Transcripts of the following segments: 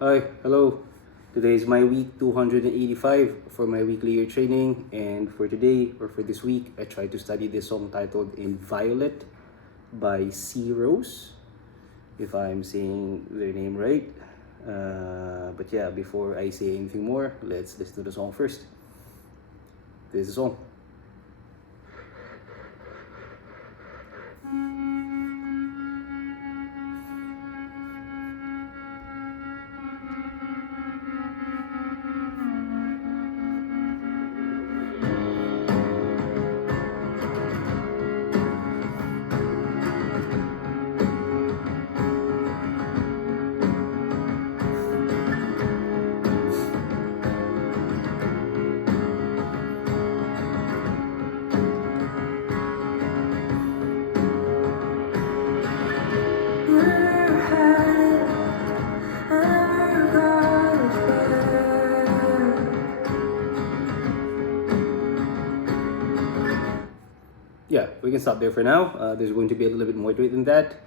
Hi, hello. Today is my week 285 for my weekly year training, and for today or for this week, I tried to study this song titled "In Violet" by Searows, if I'm saying their name right. But yeah, before I say anything more, let's listen to the song first. This is the song. Yeah, we can stop there for now. There's going to be a little bit more to it than that.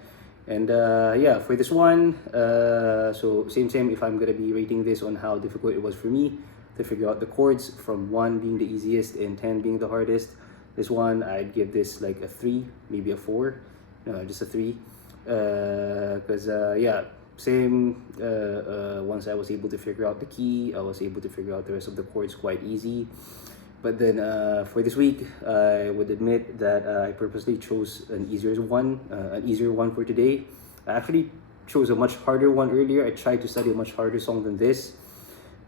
And yeah, for this one, so same, if I'm gonna be rating this on how difficult it was for me to figure out the chords, from 1 being the easiest and 10 being the hardest, this one I'd give this like a 3, maybe a 4, no, just a 3. Because yeah, same, once I was able to figure out the key, I was able to figure out the rest of the chords quite easy. But then for this week, I would admit that I purposely chose an easier one for today. I actually chose a much harder one earlier. I tried to study a much harder song than this.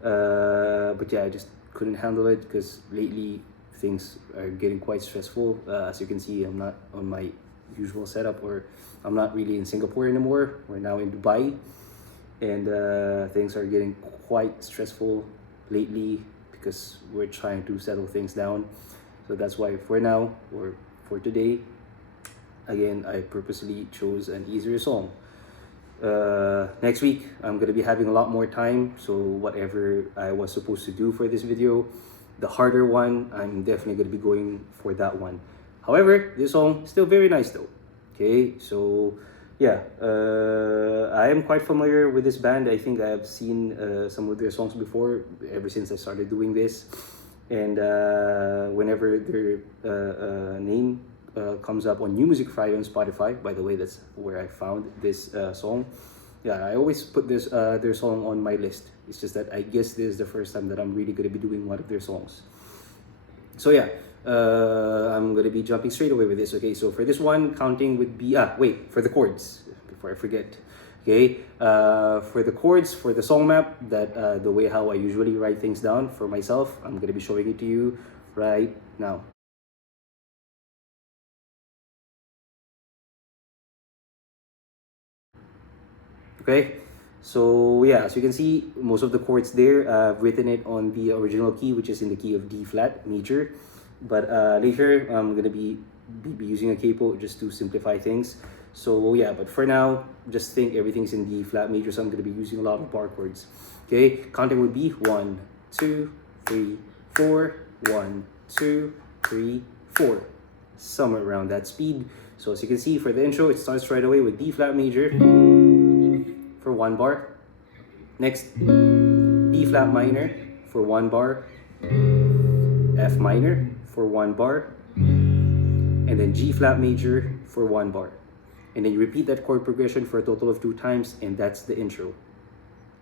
But yeah, I just couldn't handle it because lately things are getting quite stressful. As you can see, I'm not on my usual setup, or I'm not really in Singapore anymore. We're now in Dubai, and things are getting quite stressful lately because we're trying to settle things down. So that's why for now, or for today, again, I purposely chose an easier song. Next week, I'm gonna be having a lot more time, so whatever I was supposed to do for this video, the harder one, I'm definitely gonna be going for that one. However, this song still very nice though. Okay, so yeah, I am quite familiar with this band. I think I have seen some of their songs before, ever since I started doing this. And whenever their name comes up on New Music Friday on Spotify, by the way, that's where I found this song. Yeah, I always put this their song on my list. It's just that I guess this is the first time that I'm really gonna be doing one of their songs. So yeah, I'm gonna be jumping straight away with this. Okay, so for this one, counting would be wait, for the chords before I forget. Okay, for the chords for the song map, that the way how I usually write things down for myself, I'm gonna be showing it to you right now. Okay, so yeah, as you can see, most of the chords there, I've written it on the original key, which is in the key of D flat major. But later, I'm gonna be using a capo just to simplify things. So yeah, but for now, just think everything's in D flat major, so I'm gonna be using a lot of bar chords. Okay, counting would be 1, 2, 3, 4, 1, 2, 3, 4, somewhere around that speed. So as you can see, for the intro, it starts right away with D flat major for 1 bar. Next, B flat minor for 1 bar, F minor for 1 bar, and then G flat major for 1 bar. And then you repeat that chord progression for a total of 2 times, and that's the intro.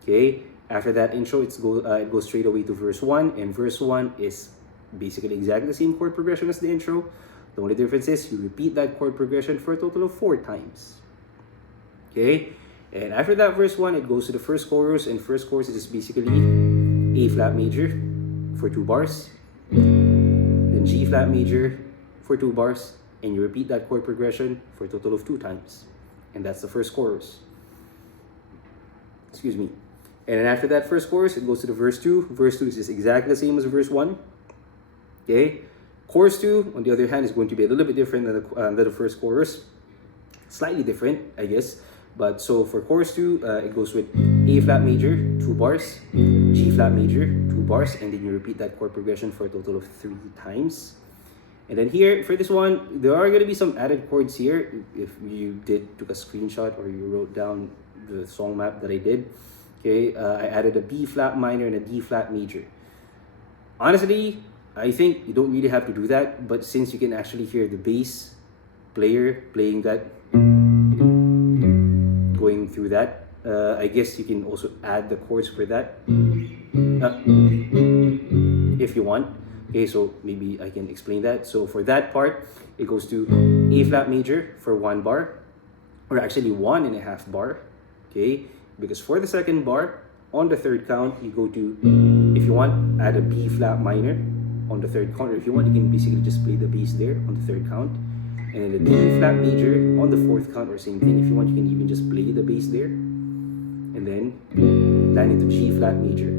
Okay, after that intro, it goes straight away to verse 1, and verse 1 is basically exactly the same chord progression as the intro. The only difference is you repeat that chord progression for a total of 4 times. Okay, and after that verse 1, it goes to the first chorus, and first chorus is basically A flat major for 2 bars, then G flat major for 2 bars, and you repeat that chord progression for a total of 2 times. And that's the first chorus. Excuse me. And then after that first chorus, it goes to the verse 2. Verse 2 is just exactly the same as verse 1. Okay, chorus 2, on the other hand, is going to be a little bit different than the first chorus. Slightly different, I guess. But so for chorus 2, it goes with A flat major, 2 bars, G flat major, 2 bars, and then you repeat that chord progression for a total of 3 times. And then here, for this one, there are going to be some added chords here. If you took a screenshot or you wrote down the song map that I did. Okay, I added a B flat minor and a D flat major. Honestly, I think you don't really have to do that, but since you can actually hear the bass player playing that, going through that, I guess you can also add the chords for that if you want. Okay, so maybe I can explain that. So for that part, it goes to A flat major for 1 bar, or actually 1.5 bar. Okay, because for the second bar, on the third count, you go to, if you want, add a B flat minor on the third count, or if you want, you can basically just play the bass there on the third count. And then the D flat major on the fourth count, or same thing. If you want, you can even just play the bass there. And then land into G flat major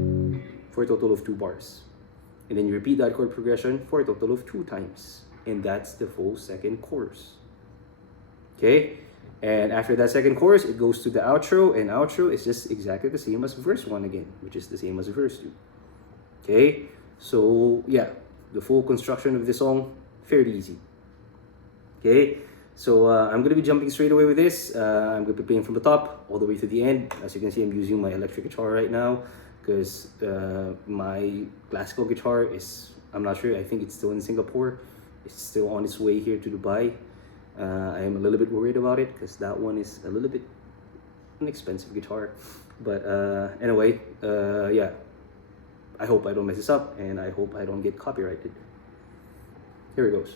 for a total of 2 bars. And then you repeat that chord progression for a total of 2 times. And that's the full second chorus. Okay? And after that second chorus, it goes to the outro. And outro is just exactly the same as verse 1 again, which is the same as verse 2. Okay? So, yeah. The full construction of the song, fairly easy. Okay? So, I'm going to be jumping straight away with this. I'm going to be playing from the top all the way to the end. As you can see, I'm using my electric guitar right now, because my classical guitar is, I'm not sure, I think it's still in Singapore. It's still on its way here to Dubai. I am a little bit worried about it, because that one is a little bit an expensive guitar. But anyway, yeah, I hope I don't mess this up, and I hope I don't get copyrighted. Here it goes.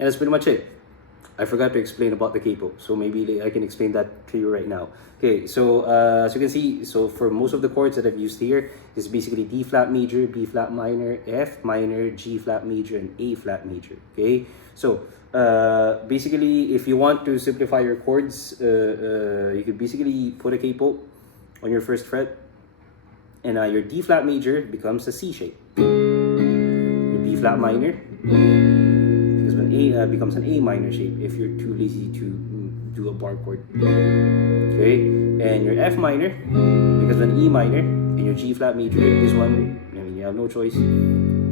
And that's pretty much it. I forgot to explain about the capo, so maybe I can explain that to you right now. Okay, so as you can see, so for most of the chords that I've used here, is basically D flat major, B flat minor, F minor, G flat major, and A flat major. Okay, so basically, if you want to simplify your chords, you could basically put a capo on your first fret, and your D flat major becomes a C shape. Your B flat minor becomes an A minor shape if you're too lazy to do a bar chord. Okay, and your F minor becomes an E minor, and your G flat major, this one, I mean, you have no choice,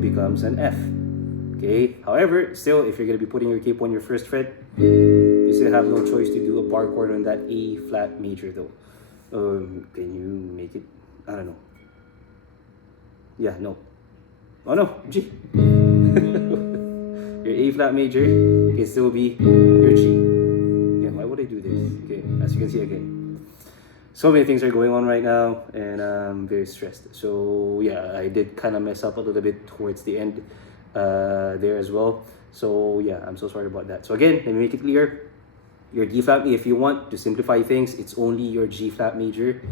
becomes an F. Okay, however, still, if you're going to be putting your capo on your first fret, you still have no choice to do a bar chord on that A flat major though. Can you make it? I don't know. Yeah, no. Oh no, G. Your A flat major can still be your G. Yeah, why would I do this? Okay, as you can see again, so many things are going on right now, and I'm very stressed. So yeah, I did kind of mess up a little bit towards the end there as well. So yeah, I'm so sorry about that. So again, let me make it clear. Your D flat, if you want to simplify things, it's only your G flat major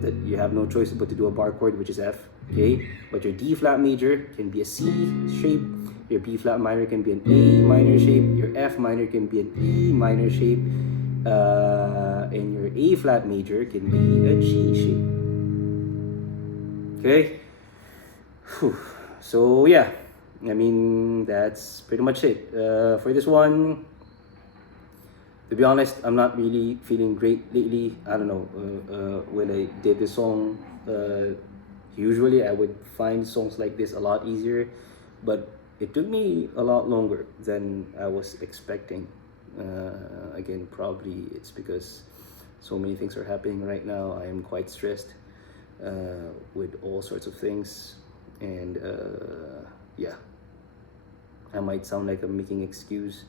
that you have no choice but to do a bar chord, which is F. Okay, but your D flat major can be a C shape. Your B flat minor can be an A minor shape. Your F minor can be an E minor shape. And your A flat major can be a G shape. Okay. Whew. So yeah, I mean, that's pretty much it for this one. To be honest, I'm not really feeling great lately. I don't know, when I did this song, usually I would find songs like this a lot easier, but it took me a lot longer than I was expecting. Again, probably it's because so many things are happening right now. I am quite stressed with all sorts of things, and yeah, I might sound like I'm making excuse,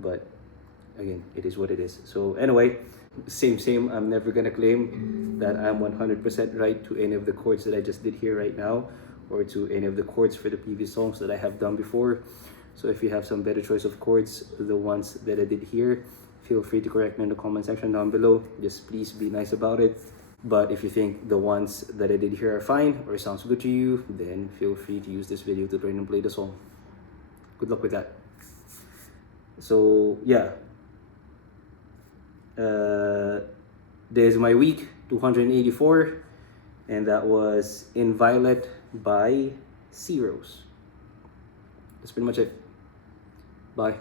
but again, it is what it is. So anyway, same, I'm never gonna claim that I'm 100% right to any of the chords that I just did here right now, or to any of the chords for the previous songs that I have done before. So if you have some better choice of chords, the ones that I did here, feel free to correct me in the comment section down below. Just please be nice about it. But if you think the ones that I did here are fine or sounds good to you, then feel free to use this video to try and play the song. Good luck with that. So yeah, there's my week 284, and that was In Violet by Searows. That's pretty much it. Bye.